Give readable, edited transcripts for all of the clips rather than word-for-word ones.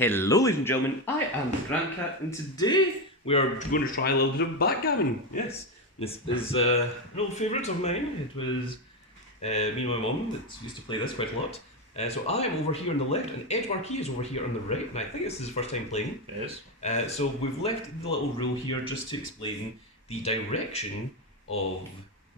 Hello ladies and gentlemen, I am the Grand Cat and today we are going to try a little bit of backgammon. Yes, this is an old favourite of mine. It was me and my mum that used to play this quite a lot. So I am over here on the left and Edgemarquis is over here on the right, and I think this is his first time playing. Yes. So we've left the little rule here just to explain the direction of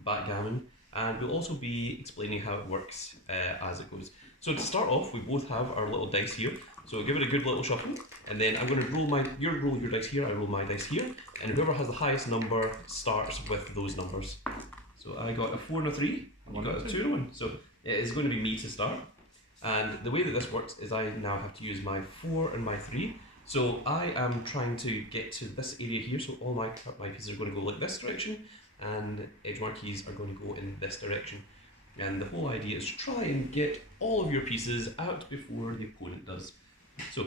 backgammon, and we'll also be explaining how it works as it goes. So to start off, we both have our little dice here. So give it a good little shuffle, and then I'm going to roll roll your dice here, I roll my dice here, and whoever has the highest number starts with those numbers. So I got a 4 and a 3, you got a 2 and a 1. So it is going to be me to start. And the way that this works is I now have to use my 4 and my 3. So I am trying to get to this area here, so all my pieces are going to go like this direction, and Edgemarquis are going to go in this direction. And the whole idea is to try and get all of your pieces out before the opponent does. So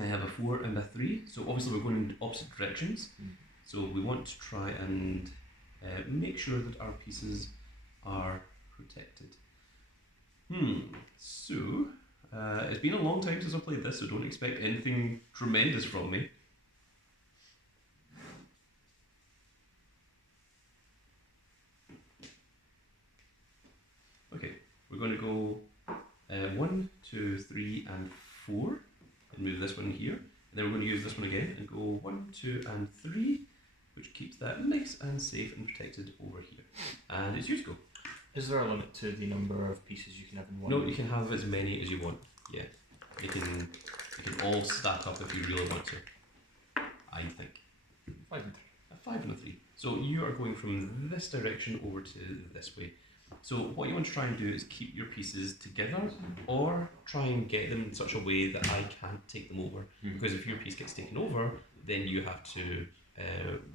I have a 4 and a 3, so obviously we're going in opposite directions. So we want to try and make sure that our pieces are protected. So it's been a long time since I played this, so don't expect anything tremendous from me. Okay, we're going to go 1, 2, 3 and 4 and move this one here, and then we're going to use this one again and go 1, 2 and 3, which keeps that nice and safe and protected over here. And it's yours to go. Is there a limit to the number of pieces you can have in one? No, you can have as many as you want. Yeah, you can all stack up if you really want to. I think 5 and 3. A 5 and a 3. So you are going from this direction over to this way. So what you want to try and do is keep your pieces together, or try and get them in such a way that I can't take them over. Because if your piece gets taken over, then you have to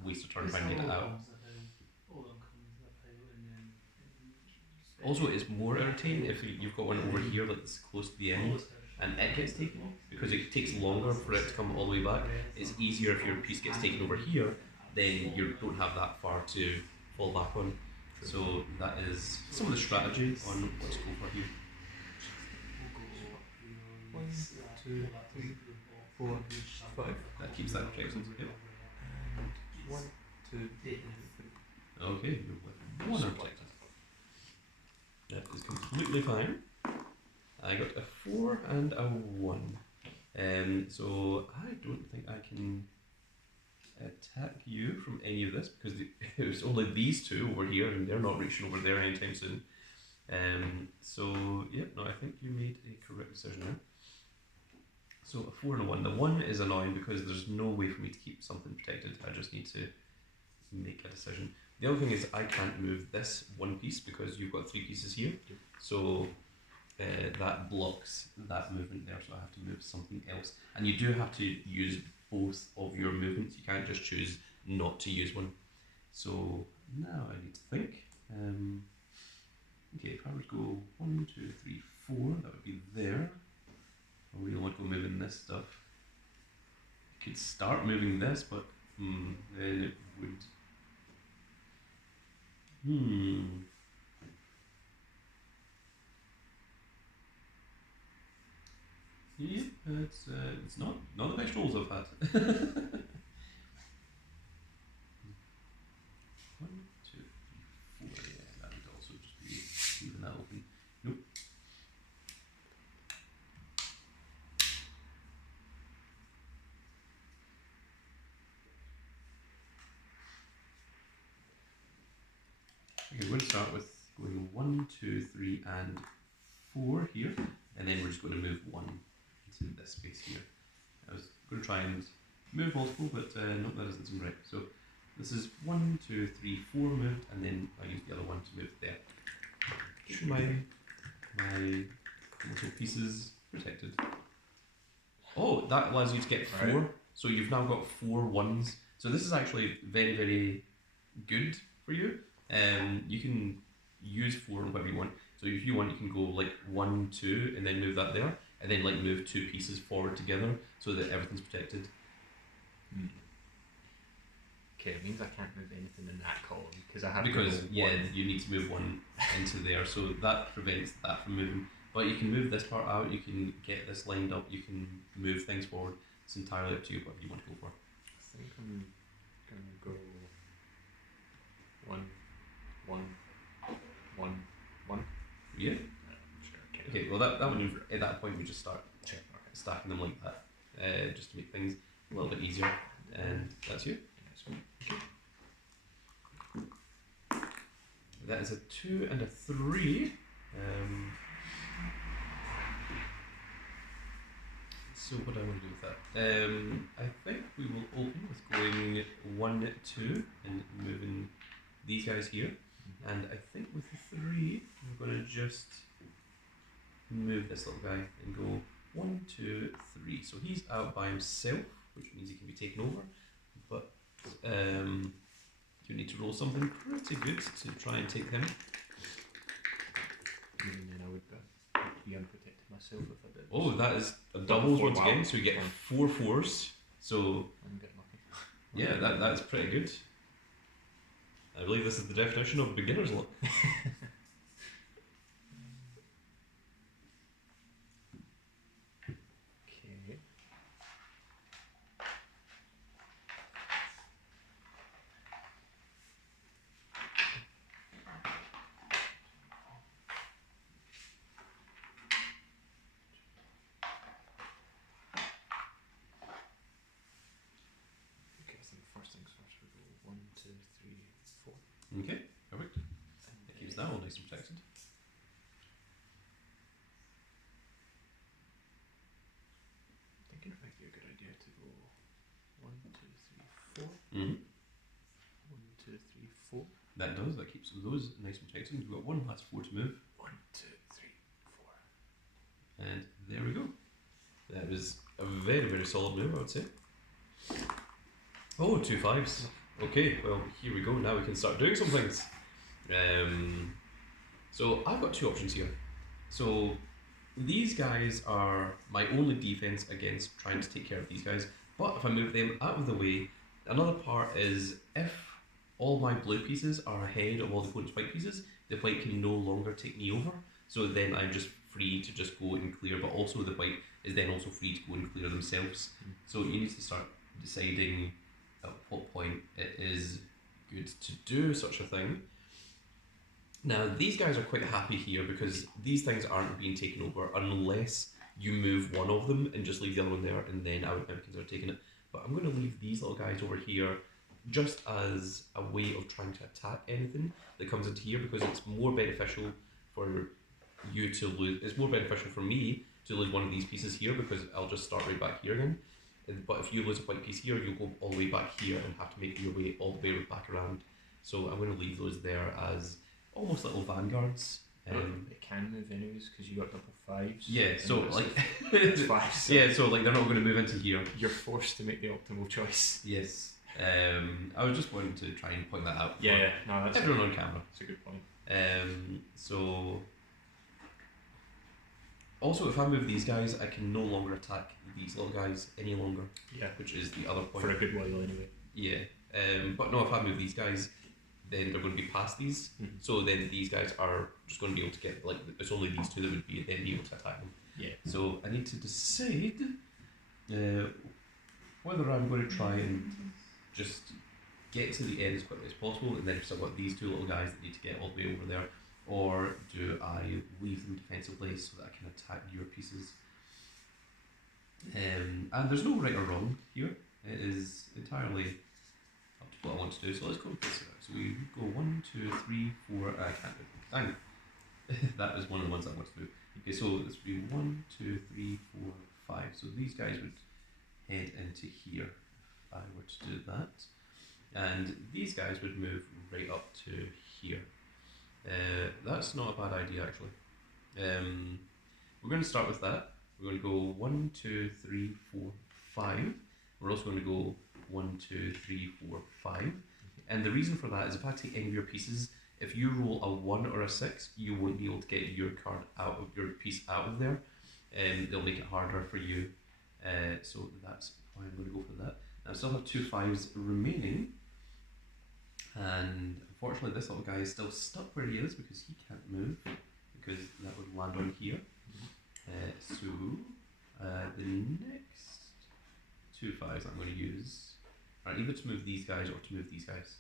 waste a turn trying to get it out. Also, it's more irritating if you've got one over here that's close to the end and it gets taken, because it takes longer for it to come all the way back. It's easier if your piece gets taken over here, then you don't have that far to fall back on. So that is some of the strategy on what to go for here. 1, 2, 3, 4, 5. That keeps that protection. Yep. And 1, 2, 3. Okay, you're with 1 protected. That is completely fine. I got a 4 and a 1. So I don't think I can attack you from any of this, because it was only these two over here and they're not reaching over there anytime soon. So yeah, no, I think you made a correct decision there. So a 4 and a 1. The 1 is annoying because there's no way for me to keep something protected. I just need to make a decision. The other thing is I can't move this one piece because you've got 3 pieces here. So that blocks that movement there, so I have to move something else. And you do have to use both of your movements. You can't just choose not to use one. So now I need to think. Okay, if I would go 1, 2, 3, 4, that would be there. I really want to go moving this stuff. I could start moving this, but then it would. Yeah, it's not the best rolls I've had. 1, 2, 3, 4. Yeah, that would also just be leaving that open. Nope. Okay, we're going to start with going 1, 2, 3, and 4 here, and then we're just going to move 1 into this space here. I was going to try and move multiple, but no, that doesn't seem right. So this is 1, 2, 3, 4 moved, and then I use the other one to move there. Keep my little pieces protected. Oh, that allows you to get 4. Right. So you've now got 4 1s. So this is actually very, very good for you. You can use 4 whatever you want. So if you want, you can go like 1, 2, and then move that there, and then like move 2 pieces forward together so that everything's protected. Okay, it means I can't move anything in that column because I have you need to move 1 into there, so that prevents that from moving. But you can move this part out, you can get this lined up, you can move things forward. It's entirely up to you whatever you want to go for. I think I'm gonna go 1, 1, 1, 1. Yeah? Sure. Okay, well that one, at that point we just start Sure. Okay. stacking them like that, just to make things a little bit easier. And that's you. Next one. That is a 2 and a 3. So what do I want to do with that? I think we will open with going 1, 2 and moving these guys here. And I think with the 3, we're going to just move this little guy and go 1, 2, 3. So he's out by himself, which means he can be taken over. But you need to roll something pretty good to try and take him. And then I would be unprotected myself if I did. Oh, that is a doubles once Wow. again, so you get 4 4s. So I'm getting lucky. yeah, that's pretty good. I believe this is the definition of beginner's luck. Okay. Okay, I think first things first, we go 1, 2, 3, 4. Okay, perfect. That keeps that all nice and protected. Thinking it might be a good idea to go 1, 2, 3, 4. Mm-hmm. 1, 2, 3, 4. That does, that keeps those nice and protected. We've got 1, that's 4 to move. 1, 2, 3, 4. And there we go. That was a very, very solid move, I would say. Oh, 2 5s. Okay, well, here we go. Now we can start doing some things. So I've got 2 options here. So these guys are my only defense against trying to take care of these guys. But if I move them out of the way, another part is if all my blue pieces are ahead of all the opponent's white pieces, the white can no longer take me over. So then I'm just free to just go and clear, but also the white is then also free to go and clear themselves. So you need to start deciding at what point it is good to do such a thing. Now these guys are quite happy here because these things aren't being taken over unless you move one of them and just leave the other one there, and then I would consider taking it. But I'm going to leave these little guys over here just as a way of trying to attack anything that comes into here, because it's more beneficial for you to lose. It's more beneficial for me to lose one of these pieces here because I'll just start right back here again. But if you lose a white piece here, you'll go all the way back here and have to make your way all the way back around. So I'm going to leave those there as almost little vanguards. It can move anyways because you got double 5s. Yeah, so like it's 5s. So yeah, so like they're not going to move into here. you're forced to make the optimal choice. Yes. I was just wanting to try and point that out. Yeah, no, that's Everyone on camera. That's a good point. So also, if I move these guys, I can no longer attack these little guys any longer. Yeah, Which is the other point. for a good while anyway. Yeah. But no, if I move these guys, then they're going to be past these. Mm-hmm. So then these guys are just going to be able to get, like, it's only these 2 that would be then be able to attack them. Yeah. So I need to decide whether I'm going to try and just get to the end as quickly as possible, and then if I've got these 2 little guys that need to get all the way over there, or do I leave them defensively so that I can attack your pieces? And there's no right or wrong here. It is entirely up to what I want to do. So let's go with this. So we go 1, 2, 3, 4. I can't do it. Dang. That is one of the ones I want to do. Okay, so this would be 1, 2, 3, 4, 5. So these guys would head into here if I were to do that. And these guys would move right up to here. That's not a bad idea actually. We're going to start with that. We're going to go 1, 2, 3, 4, 5. We're also going to go 1, 2, 3, 4, 5. And the reason for that is if I take any of your pieces, if you roll a 1 or a 6, you won't be able to get your card out of your piece out of there. They'll make it harder for you. So that's why I'm going to go for that. Now I still have 2 5s remaining. And unfortunately this little guy is still stuck where he is because he can't move, because that would land on here. So the next 2 5s I'm going to use are either to move these guys or to move these guys.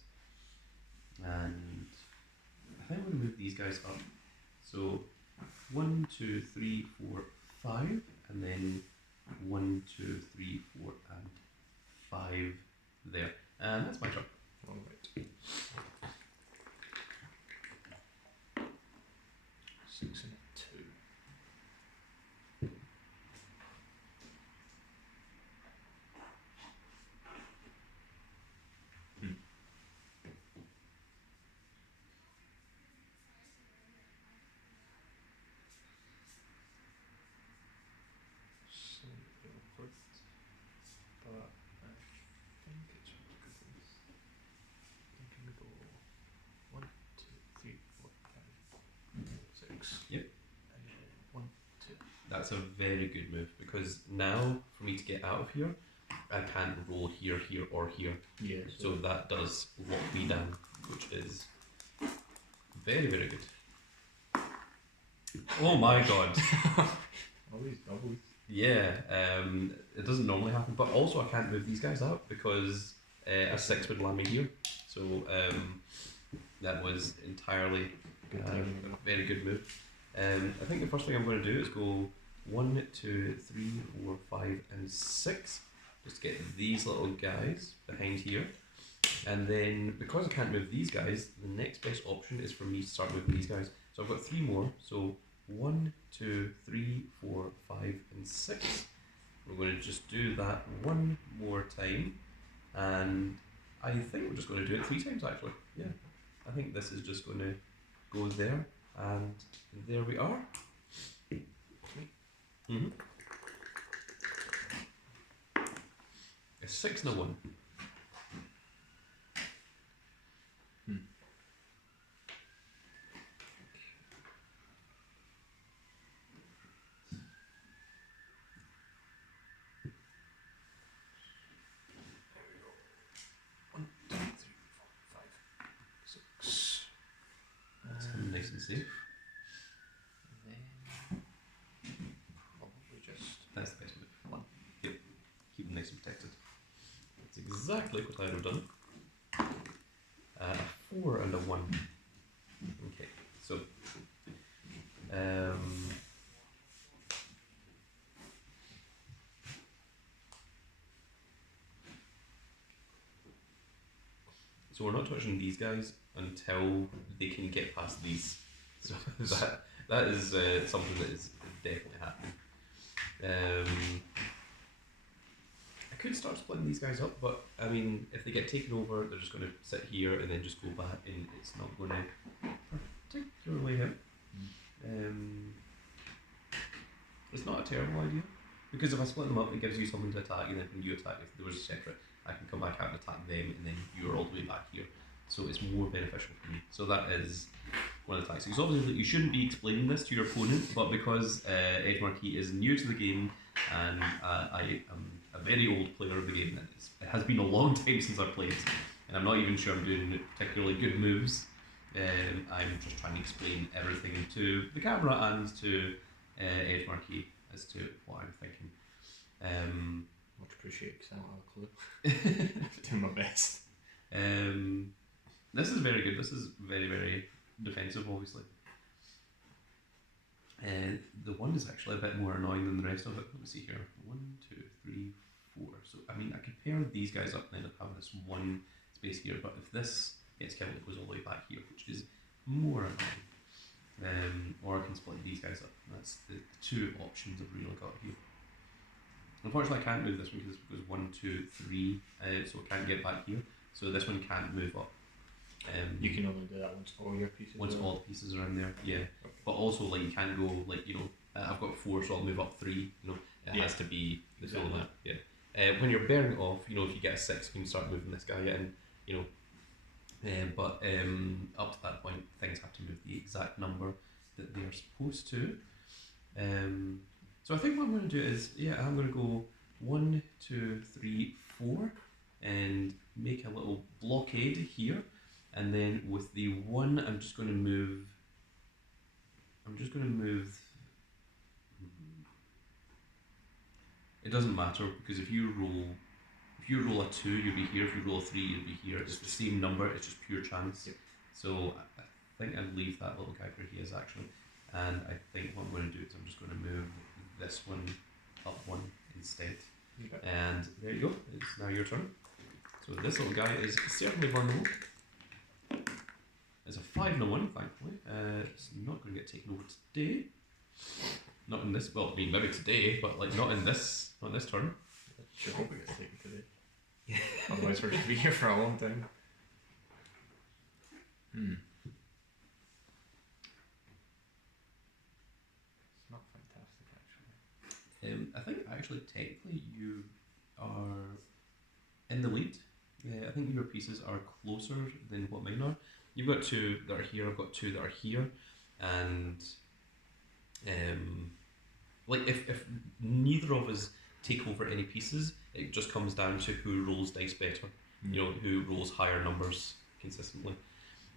And I think I'm going to move these guys up. So 1, 2, 3, 4, 5, and then 1, 2, 3, 4, and 5 there. And that's my turn. Alright. 6 and 2. Slightly awkward, but I think it's workable. I think we go 1, 2, 3, 4, 5, 6. Yep. And then 1, 2. That's a very good move because now for me to get out of here, I can't roll here, here, or here. Yeah. So that does lock me down, which is very, very good. Oh my god. Always doubles. Yeah, it doesn't normally happen, but also I can't move these guys out because a 6 would land me here. So that was entirely Good a timing. very good move. I think the first thing I'm going to do is go 1, 2, 3, 4, 5, and 6, just to get these little guys behind here. And then because I can't move these guys, the next best option is for me to start moving these guys. So I've got 3 more. So 1, 2, 3, 4, 5, and 6. We're going to just do that one more time, and I think we're just going to do it 3 times actually. Yeah, I think this is just going to go there, and there we are. Mm-hmm. A 6 and a 1. There we go. 1, 2, 3, 4, 5, 6. That's nice and safe. And then probably just That's the best move. 1. Yep. Keep them nice and protected. That's exactly what I would have done. A 4 and a 1. Okay, so so we're not touching these guys until they can get past these. So that is something that is definitely happening. I could start splitting these guys up, but I mean, if they get taken over, they're just going to sit here and then just go back, and it's not going to particularly help. It's not a terrible idea, because if I split them up, it gives you something to attack, and then when you attack, if there was a separate, I can come back out and attack them, and then you're all the way back here. So it's more beneficial for me. So that is one of the tactics. Obviously, you shouldn't be explaining this to your opponent, but because Edgemarquis is new to the game, and I am a very old player of the game, and it has been a long time since I've played, and I'm not even sure I'm doing particularly good moves. I'm just trying to explain everything to the camera and to Edgemarquis as to what I'm thinking. Much appreciated because I don't have a clue. Doing my best. This is very good. This is very, very defensive, obviously. The 1 is actually a bit more annoying than the rest of it. Let me see here. 1, 2, 3, 4. So, I mean, I could pair these guys up and end up having this one space here, but if this gets killed, it goes all the way back here, which is more annoying. Or I can split these guys up. That's the 2 options I've really got here. Unfortunately, I can't move this one because it goes 1, 2, 3, so I can't get back here. So this one can't move up. You can only do that once all your pieces. Once all the pieces are in there, yeah. Okay. But also, like, you can go, like, you know, I've got 4, so I'll move up 3. You know, it has to be the full amount. Yeah. When you're bearing it off, you know, if you get a 6, you can start moving this guy in. You know, but up to that point, things have to move the exact number that they are supposed to. So I think what I'm going to do is, I'm going to go 1, 2, 3, 4, and make a little blockade here. And then with the 1, I'm just going to move It doesn't matter because if you roll a 2, you'll be here. If you roll a 3, you'll be here. It's the same number. It's just pure chance. Yep. So I think I'd leave that little guy where he is actually, and I think what I'm going to do is I'm just going to move this one up 1 instead. Okay. And there you go. It's now your turn. So this little guy is certainly vulnerable. It's a 5 and a 1, thankfully. It's not going to get taken over today. Not in this. Well, I mean maybe today, but like not in this turn. Sure hope it gets taken today. Otherwise we're going to be here for a long time. It's not fantastic actually. I think actually technically you are in the lead. Yeah, I think your pieces are closer than what mine are. You've got 2 that are here. I've got 2 that are here, and like if neither of us take over any pieces, it just comes down to who rolls dice better. You know, who rolls higher numbers consistently,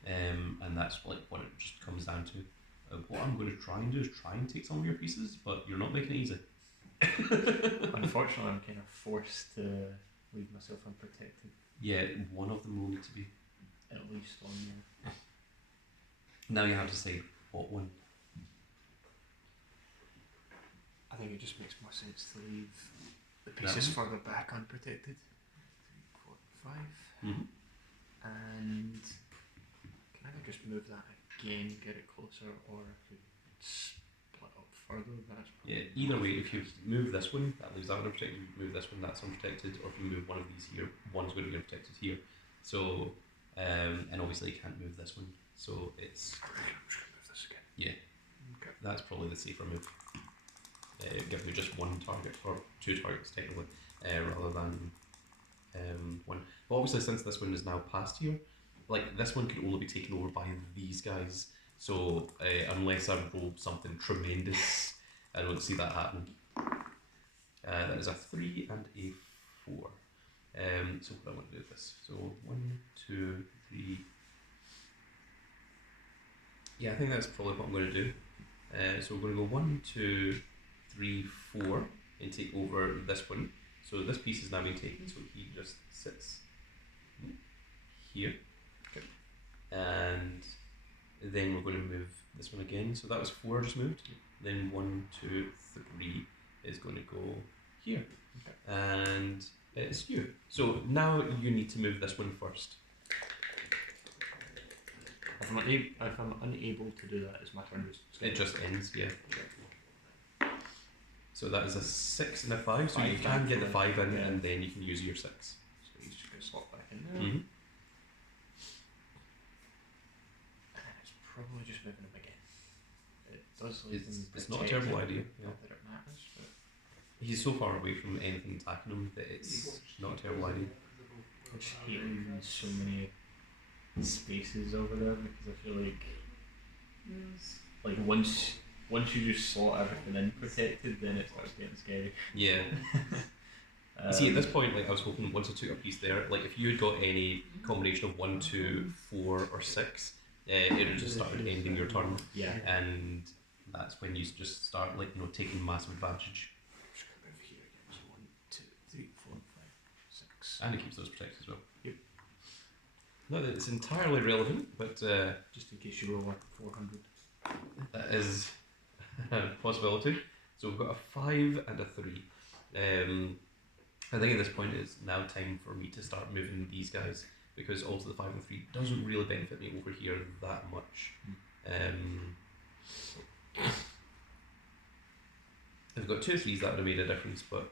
and that's like what it just comes down to. What I'm going to try and do is try and take some of your pieces, but you're not making it easy. Unfortunately, I'm kind of forced to leave myself unprotected. Yeah, one of them will need to be. At least one, yeah. Now you have to say what one. I think it just makes more sense to leave the pieces further back unprotected. 3, 4, 5. Mm-hmm. And can I just move that again, get it closer, or I could split up further? That's Yeah, either way, if you move this one, that leaves that one unprotected. If you move this one, that's unprotected. Or if you move one of these here, one's going to be unprotected here. So, and obviously you can't move this one. So it's... I'm just going to move this again. Yeah. Okay. That's probably the safer move. Give me just 1 target, or 2 targets technically, rather than 1. But obviously since this one is now past here, like this one could only be taken over by these guys. So unless I roll something tremendous, I don't see that happen. That is a 3 and a 4. So what I want to do with this. So 1, 2, 3. Yeah, I think that's probably what I'm going to do. So we're going to go 1, 2, 3, 4 and take over this one. So this piece is now being taken, so he just sits here. Okay. And then we're going to move this one again. So that was 4 just moved. Then 1, 2, 3 is going to go here. Okay. And it's you. So now you need to move this one first. If I'm unable to do that, is my turn Just ends, yeah. Okay. So that is a 6 and a 5, so you 5 can get the 5 in, yeah. and then you can use your 6. So he's just going to slot back in there. Mm-hmm. And it's probably just moving him again. It does leave him It's not a terrible idea. Yeah. Not that it matters, but He's so far away from anything attacking him that it's not a terrible idea. I just hate leaving so many spaces over there because I feel like once you just slot everything in protected, then it starts getting scary. Yeah. You see, at this point, like I was hoping once I took a piece there, like if you had got any combination of 1, 2, 4, or 6, it would just started ending your turn, Yeah. and that's when you just start like taking massive advantage. I'm just going to move here again. So 1, 2, 3, 4, 5, 6. And it keeps those protected as well. Yep. Not that it's entirely relevant, but Just in case you roll like 400. that is a possibility. So we've got a 5 and a 3. I think at this point it's now time for me to start moving these guys, because also the 5 and 3 doesn't really benefit me over here that much. If I've got 2 3s, that would have made a difference, but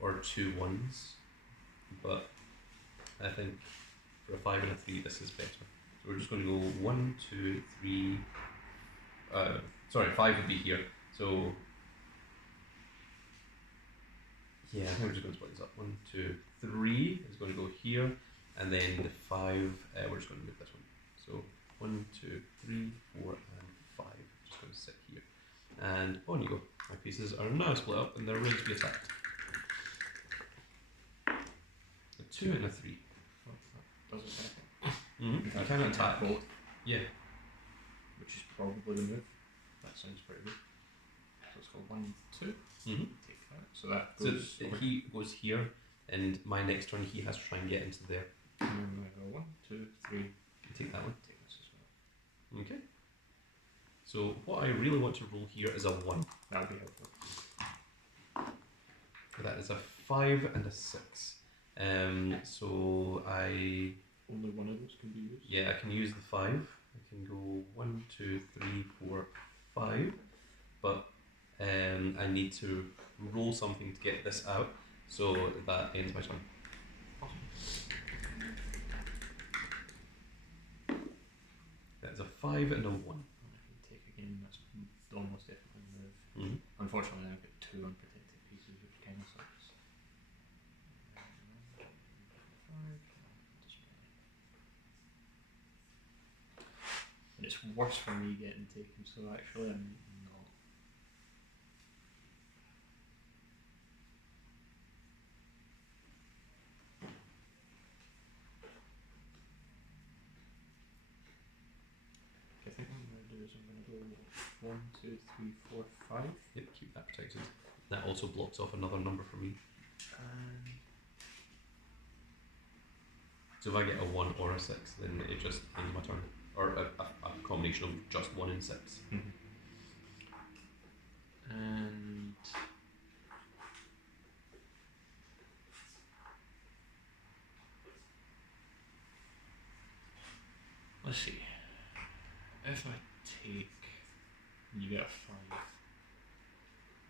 or 2 1s, but I think for a 5 and a 3 this is better. So we're just going to go 1, 2, 3. Sorry, 5 would be here. So yeah, I think we're just going to split this up. 1, 2, 3 is going to go here, and then the 5 we're just going to move this one. So 1, 2, 3, 4, and 5. Just going to sit here, and on you go. My pieces are now split up, and they're ready to be attacked. A 2 and a 3. Doesn't affect Mm-hmm. You can attack both. Yeah. Which is probably the move. That sounds pretty good. So let's go 1, 2. Mm-hmm. Take So that So goes over. he goes here, and my next turn he has to try and get into there. And then I go 1, 2, 3. You take that one. Take this as well. Okay. So what I really want to roll here is a 1. That would be helpful. So that is a 5 and a 6. So I Only one of those can be used. yeah I can use the 5. I can go 1, 2, 3, 4, 5. But I need to roll something to get this out. So that ends my turn. That is a 5 and a 1. And I can take again, that's almost definitely move. Mm-hmm. Unfortunately, I've got 2 unprotected pieces, which kind of sucks. And it's worse for me getting taken, so actually I'm not. I think what I'm going to do is I'm going to go 1, 2, 3, 4, 5. Yep, keep that protected. That also blocks off another number for me. And So if I get a 1 or a 6, then it just ends my turn. Or a combination of just 1 and 6. and let's see. If I take and you get a 5,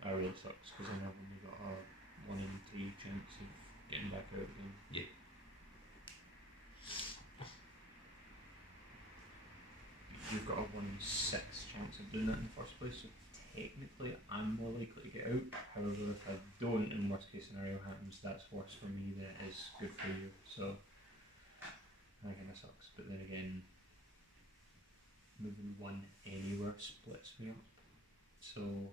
that really sucks because then I've only got a 1 in 3 chance of getting back out again. Yeah. You've got a 1 in 6 chance of doing it in the first place, so technically I'm more likely to get out. However, if I don't and worst case scenario happens, that's worse for me than it is good for you. So that kind of sucks. But then again, moving 1 anywhere splits me up. So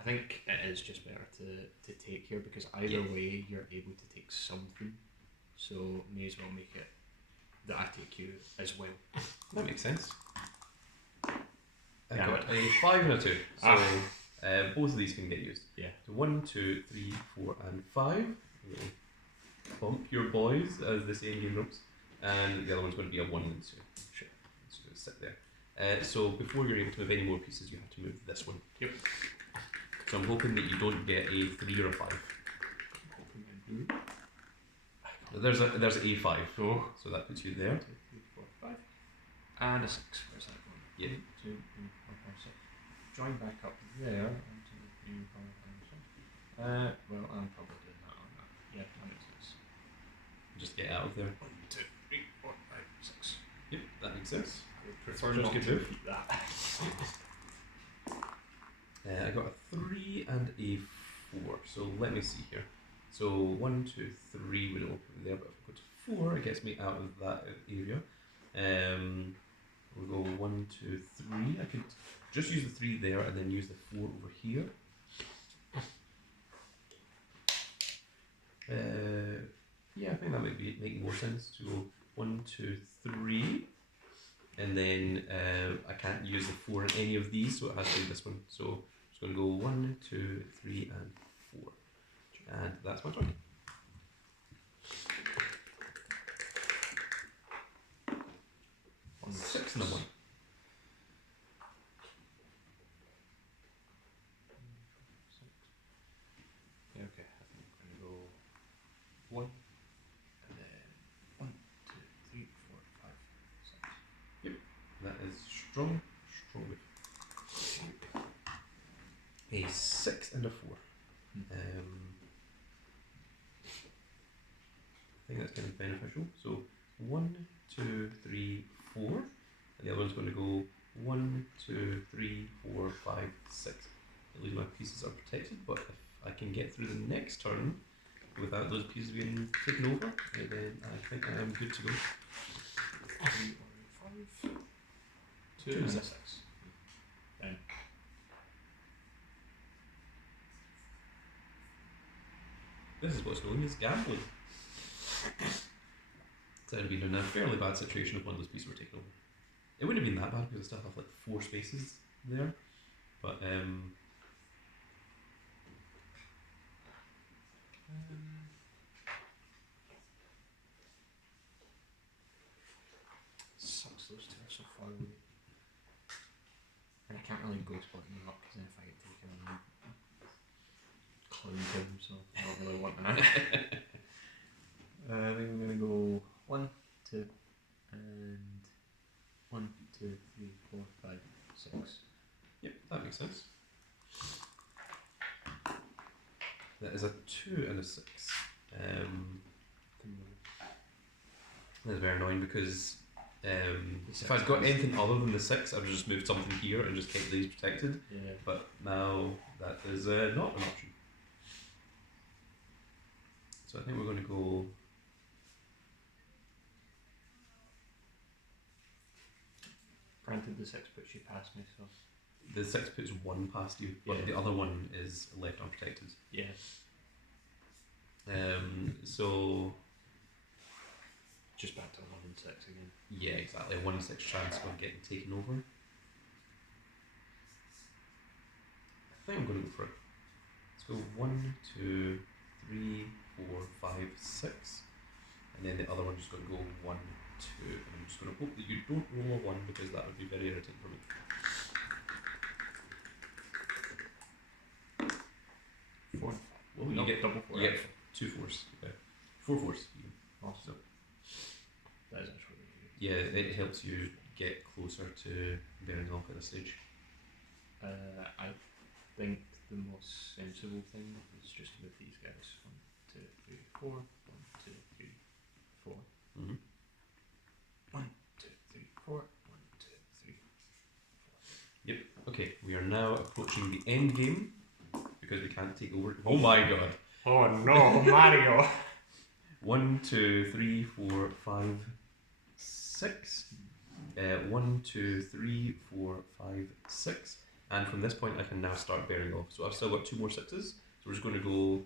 I think it is just better to take here because either way you're able to take something. So may as well make it that I take you as well. That makes sense. I Yeah. got a 5 and a 2. So both of these can get used. Yeah. So 1, 2, 3, 4, and 5. We'll bump your boys, as they say in game ropes. And the other one's going to be a 1 and 2. Sure. It's going to sit there. So before you're able to move any more pieces, you have to move this one. Yep. So I'm hoping that you don't get a 3 or a 5. Hoping I do. There's a 5. Oh. So that puts you there. 1, 2, 3, 4, 5. And a 6. Where's that going? Yeah. 1, 2, 3, 4, 5, 6. Join back up there. 1, 2, 3, 4, 5, 6. Well, I'm probably doing that on that. Yeah, that makes sense. Just get out of there. 1, 2, 3, 4, 5, 6. Yep, that makes sense. I would prefer Just not good to move. repeat that. I got a 3 and a 4. So let me see here. So 1, 2, 3 would open there, but if I go to 4, it gets me out of that area. We'll go 1, 2, 3. I could just use the 3 there and then use the 4 over here. Yeah, I think that might make more sense to go 1, 2, 3, and then I can't use the 4 in any of these, so it has to be this one. So I'm just going to go 1, 2, 3, and 4, and that's my turn. On 6 and a 1. Yeah, okay. I think I'm going to go 1, and then 1, 2, 3, 4, 5, 6. That is strong. A 6 and a 4. I think that's kind of beneficial. So 1, 2, 3, 4, and the other one's going to go 1, 2, 3, 4, 5, 6. At least my pieces are protected, but if I can get through the next turn without those pieces being taken over, then I think I am good to go. 3 or 5. 2 and a 6. Down. This is what's known as gambling. So I'd been in a fairly bad situation if one of those pieces were taken over. It wouldn't have been that bad because I still have like 4 spaces there, but Sucks those two are so far away. And I can't really go splitting them up because then if I get taken, I'm cloud him, so I don't really want that. I think I'm going to go 1, 2, and 1, 2, 3, 4, 5, 6. Yep, that makes sense. That is a 2 and a 6. That's very annoying because if I'd got anything other than the 6, I would have just moved something here and just kept these protected. Yeah. But now that is not an option. So I think we're going to go. Granted, the 6 puts you past me, so. The 6 puts 1 past you, but Yeah. the other one is left unprotected. Yeah. So. Just back to 1 and 6 again. Yeah, exactly. A 1 in 6 chance of getting taken over. I think I'm going to go for it. Let's go 1, 2, 3, 4, 5, 6. And then the other one's just going to go 1, 2. And I'm just going to hope that you don't roll a 1 because that would be very irritating for me. 4. Well, Nope, you get double 4. Yeah, 2 4s. Okay. 4 4s. Awesome. So, that is actually really good. yeah, it helps you get closer to bearing off at this stage. I think the most sensible thing is just to move these guys 1, 2, 3, 4. 1, 2, 3, 4. Mm-hmm. 1, 2, 3, 4. 1, 2, 3, 4. Okay, we are now approaching the end game because we can't take over. Oh my god! Oh no, Mario! 1, 2, 3, 4, 5, 6. 1, 2, 3, 4, 5, 6. And from this point, I can now start bearing off. So I've still got 2 more 6s. So we're just going to go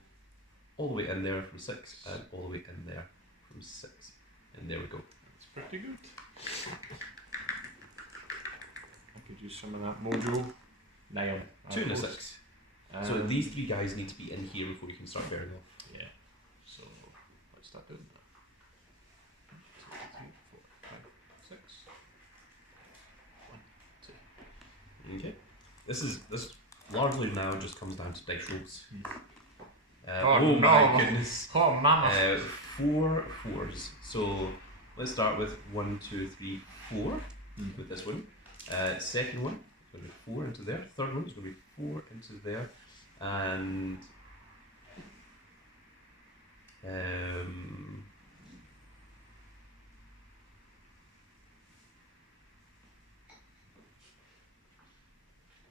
all the way in there from 6 and all the way in there from 6. And there we go. That's pretty good. I could use some of that mojo. 9. 2 and a 6. So these 3 guys need to be in here before you can start bearing off. Yeah. So let's start doing that. 1, 2, 3, 4, 5, 6. 1, 2. Okay. This largely now just comes down to dice rolls. Oh, oh my no. goodness. Oh, mama! 4 4s. So let's start with 1, 2, 3, 4 with this one. Second one is going to be 4 into there. Third one is going to be 4 into there. And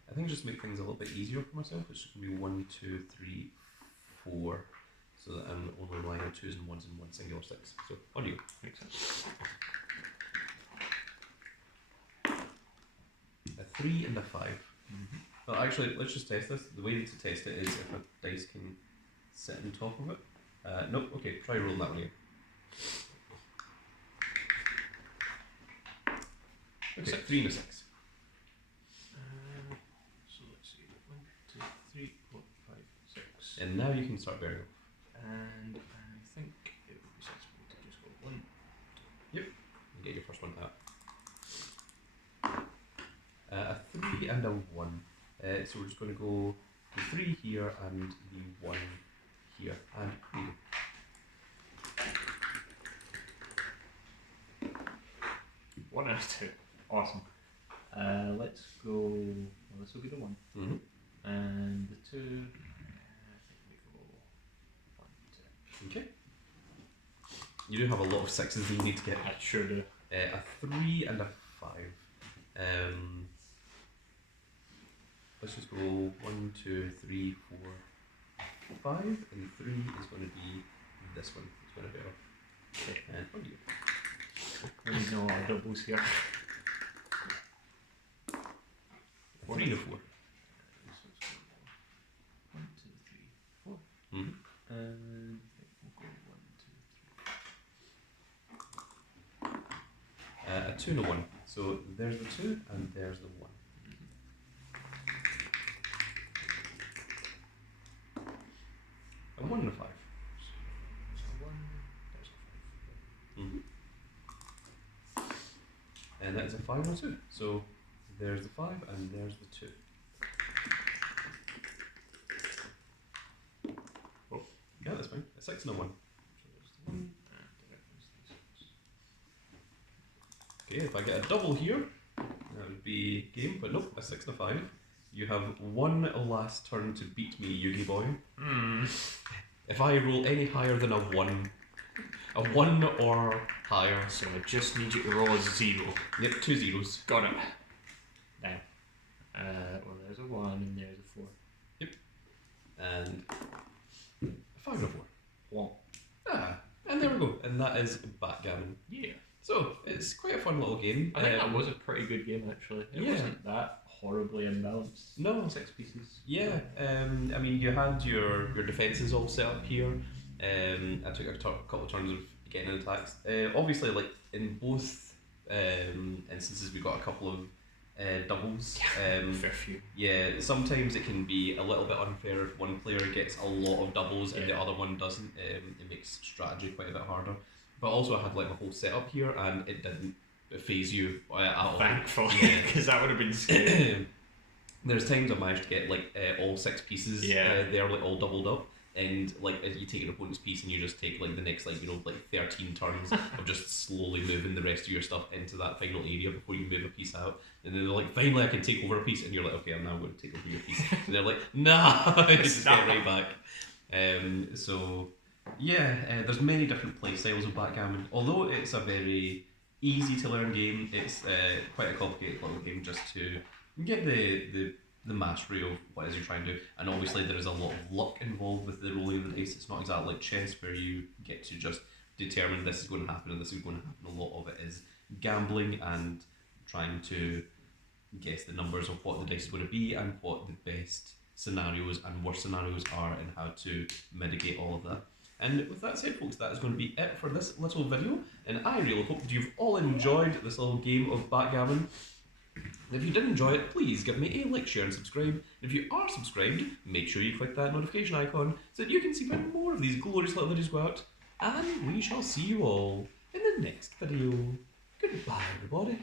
I think just to make things a little bit easier for myself, it's just going to be 1, 2, 3, 4, so that I'm only relying on 2s and 1s and 1 singular 6. So on you go. Makes sense. A 3 and a 5. Well, actually, let's just test this. The way to test it is if a dice can sit on top of it. Nope. Okay, try rolling that one again. Okay, 3 and a 6. So let's see. 1, 2, 3, 4, 5, 6. And now you can start bearing off. And I think it would be sensible to just go 1. You get your first one out. A 3 and a 1. So we're just going to go the 3 here and the 1 here. And here you go. 1 and a 2. Awesome. Let's go. Well, this will be the 1. Mm-hmm. And the 2. I think we go 1, 2. Okay. You do have a lot of 6s that you need to get. I sure do. A 3 and a 5. Let's just go 1, 2, 3, 4, 5, and 3 is going to be this one. It's going to be off. Okay. And what do you? We need no other doubles here. 3 and a 4. So let's go 1, 2, 3, 4. Mm-hmm. And we'll go 1, 2, 3. A 2 and a 1. So there's the 2 and there's the 1. A 1 and a 5. and that is a 5 and a 2. So there's the 5 and there's the 2. Oh. Yeah, that's fine. A 6 and a 1. So there's the 1 and the reference these. Okay, if I get a double here, that would be game, but nope, a 6 and a 5. You have one last turn to beat me, Yugi boy. If I roll any higher than a 1 or higher. So I just need you to roll a 0. Yep, 2 zeros. Got it. Now. Well, there's a 1 and there's a 4. And a 5 and a 4. Well, And there we go. And that is Backgammon. yeah. So, it's quite a fun little game. I think that was a pretty good game actually. It wasn't that horribly imbalanced. No. 6 pieces. Yeah, I mean, you had your defences all set up here. I took a couple of turns of getting in attacks. Obviously, like in both instances, we got a couple of doubles. Fair few. Yeah, sometimes it can be a little bit unfair if one player gets a lot of doubles and the other one doesn't. It makes strategy quite a bit harder. But also, I had like my whole setup here, and it didn't phase you at all. Thankfully, Yeah. because that would have been scary. There's times I managed to get like all 6 pieces. They're like all doubled up, and like as you take an opponent's piece and you just take like the next like 13 turns of just slowly moving the rest of your stuff into that final area before you move a piece out. And then they're like, finally I can take over a piece, and you're like, okay, I'm now going to take over your piece. And they're like, nah, just get right back. So yeah, there's many different play styles of Backgammon. Although it's a very easy to learn game, it's quite a complicated little game just to get the mastery of what it is you're trying to do. And obviously there is a lot of luck involved with the rolling of the dice. It's not exactly like chess where you get to just determine this is going to happen and this is going to happen. A lot of it is gambling and trying to guess the numbers of what the dice is going to be and what the best scenarios and worst scenarios are and how to mitigate all of that. And with that said, folks, that is going to be it for this little video, and I really hope that you've all enjoyed this little game of Backgammon. If you did enjoy it, please give me a like, share and subscribe. If you are subscribed, make sure you click that notification icon so that you can see when more of these glorious little videos go out, and we shall see you all in the next video. Goodbye, everybody.